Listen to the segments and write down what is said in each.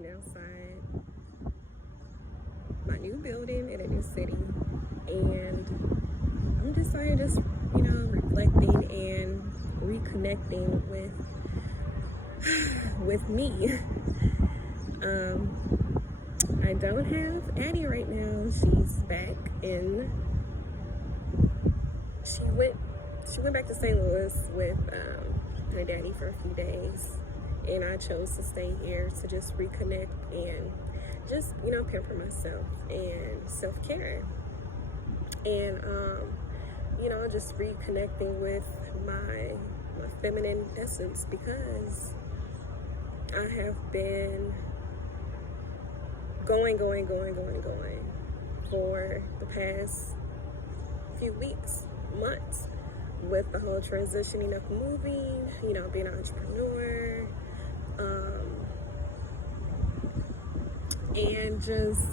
standing outside my new building in a new city, and I'm just starting just, reflecting and reconnecting with me. I don't have Addie right now. She's back in. She went back to St. Louis with her daddy for a few days, and I chose to stay here to just reconnect and just pamper myself and self-care, and just reconnecting with my feminine essence, because I have been going for the past few weeks, months, with the whole transitioning of moving, being an entrepreneur, and just,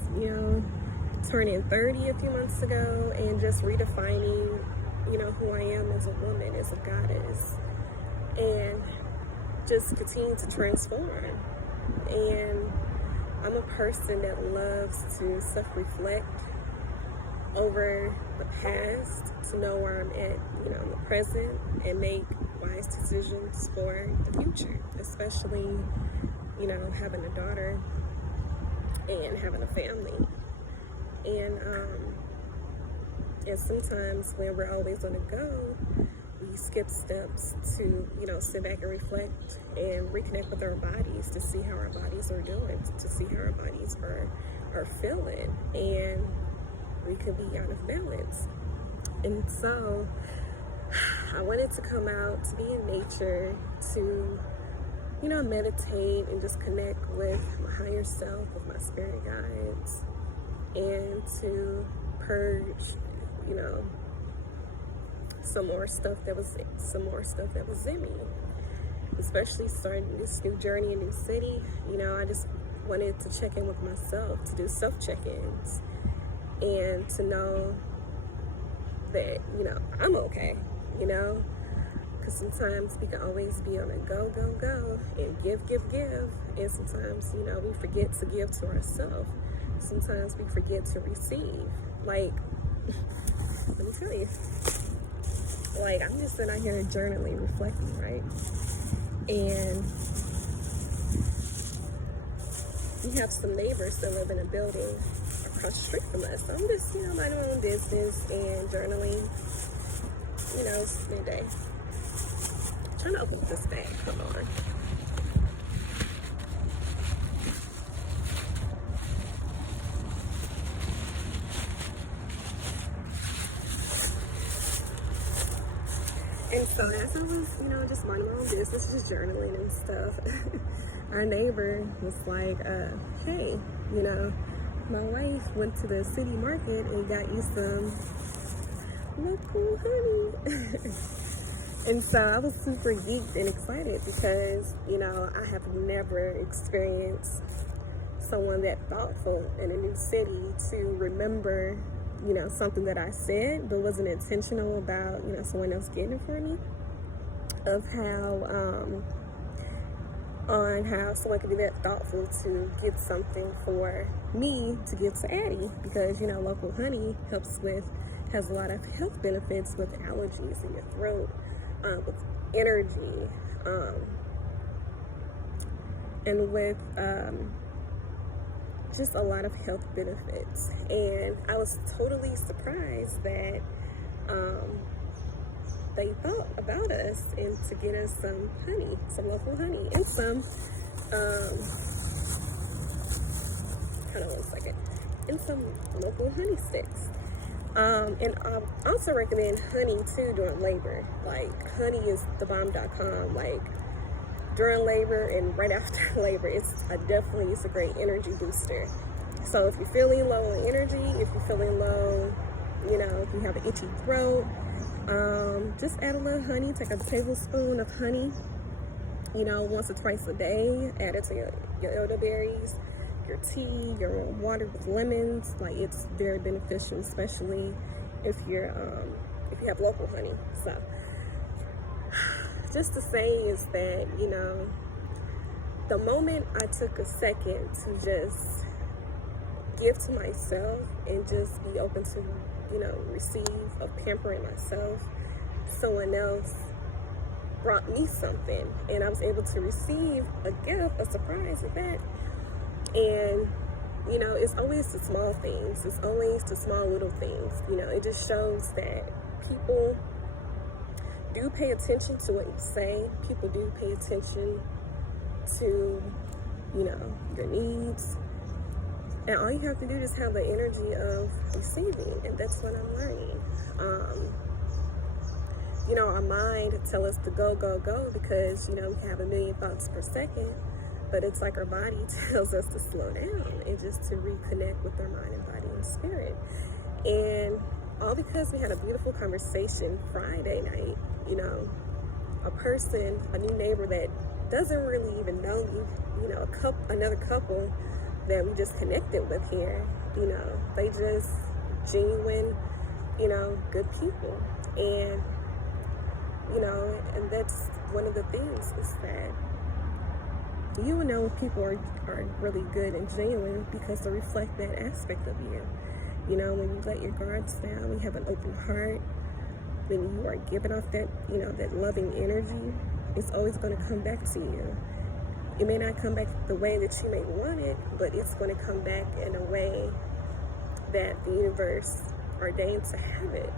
turning 30 a few months ago, and just redefining, who I am as a woman, as a goddess, and just continue to transform. And I'm a person that loves to self-reflect over the past, to know where I'm at, in the present, and make wise decisions for the future, especially, having a daughter and having a family. And sometimes when we're always on the go, we skip steps to, sit back and reflect and reconnect with our bodies, to see how our bodies are doing, to see how our bodies are feeling, and we could be out of balance. And so I wanted to come out, to be in nature, to, meditate and just connect with my higher self, with my spirit guides, and to purge, some more stuff that was in me, especially starting this new journey in new city. I just wanted to check in with myself, to do self check-ins, and to know that I'm okay, because sometimes we can always be on a go and give, and sometimes we forget to give to ourselves. Sometimes we forget to receive. Like, let me tell you, like, I'm just sitting out here journaling, reflecting, right? And we have some neighbors that live in a building across the street from us. So I'm just, minding my own business and journaling. It's midday. I'm trying to open up this bag. Hold on. And so as I was, just minding my own business, just journaling and stuff, our neighbor was like, hey, my wife went to the city market and got you some local honey. And so I was super geeked and excited, because, I have never experienced someone that thoughtful in a new city to remember something that I said, but wasn't intentional about, someone else getting it for me, of on how someone could be that thoughtful to get something for me to give to Addie, because, local honey has a lot of health benefits with allergies in your throat, with energy, and with, just a lot of health benefits. And I was totally surprised that they thought about us and to get us some honey, some local honey, and some and some local honey sticks. And I also recommend honey too during labor. Like, honey is thebomb.com. Like, during labor and right after labor, it's a great energy booster. So if you're feeling low on energy, if you're feeling low, if you have an itchy throat, just add a little honey. Take a tablespoon of honey, once or twice a day. Add it to your elderberries, your tea, your warm water with lemons. Like, it's very beneficial, especially if you have local honey. So just to say is that, the moment I took a second to just give to myself and just be open to, receive of pampering myself, someone else brought me something, and I was able to receive a gift, a surprise at that. And it's always the small things. It's always the small little things. It just shows that people do pay attention to what you say. People do pay attention to, your needs. And all you have to do is have the energy of receiving. And that's what I'm learning. Our mind tells us to go, go, go because, we have a million thoughts per second. But it's like our body tells us to slow down and just to reconnect with our mind and body and spirit. And all because we had a beautiful conversation Friday night, a new neighbor that doesn't really even know me, another couple that we just connected with here, they just genuine, good people. And, and that's one of the things is that you will know if people are really good and genuine because they reflect that aspect of you. When you let your guards down, you have an open heart, when you are giving off that, that loving energy, it's always going to come back to you. It may not come back the way that you may want it, but it's going to come back in a way that the universe ordained to have it.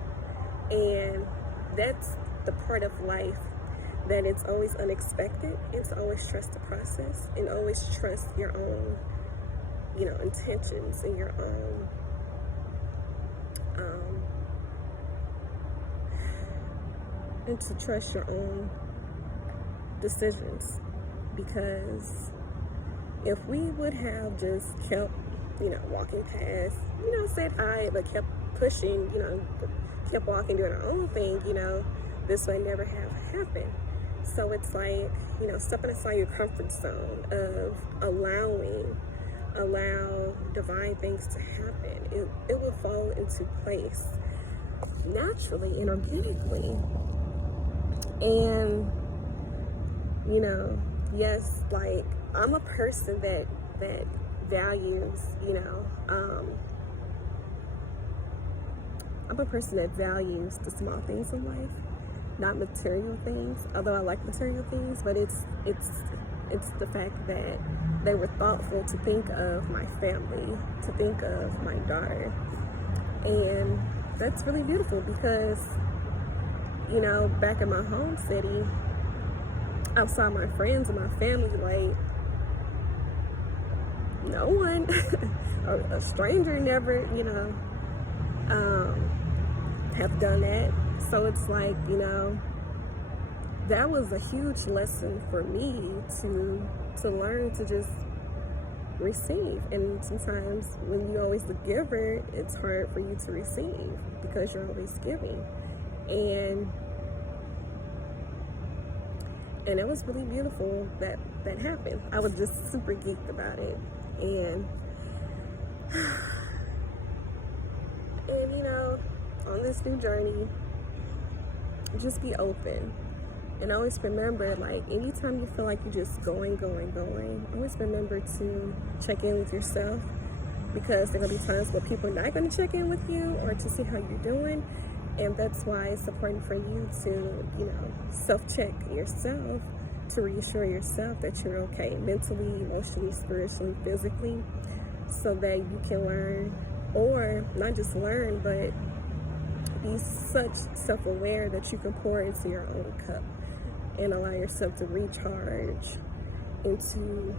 And that's the part of life that it's always unexpected, and to always trust the process and always trust your own, intentions and your own, and to trust your own decisions. Because if we would have just kept, walking past, said hi, but kept pushing, kept walking, doing our own thing, this would never have happened. So it's like, stepping aside your comfort zone of allow divine things to happen. It will fall into place naturally and organically. And, yes, like I'm a person that values, I'm a person that values the small things in life. Not material things, although I like material things, but it's the fact that they were thoughtful to think of my family, to think of my daughter. And that's really beautiful because, back in my home city, I saw my friends and my family, like, no one, a stranger never, have done that. So it's like, that was a huge lesson for me to learn to just receive. And sometimes when you're always the giver, it's hard for you to receive because you're always giving. And it was really beautiful that happened. I was just super geeked about it. And on this new journey, just be open. And always remember, like, anytime you feel like you're just going, always remember to check in with yourself, because there are going to be times where people are not going to check in with you or to see how you're doing. And that's why it's important for you to, self-check yourself, to reassure yourself that you're okay mentally, emotionally, spiritually, physically, so that you can learn, or not just learn, but be such self-aware that you can pour into your own cup and allow yourself to recharge and to,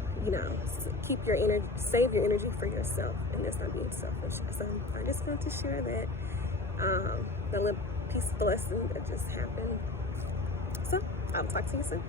keep your energy, save your energy for yourself. And that's not being selfish. So I just want to share that, the little piece of lesson that just happened. So I'll talk to you soon.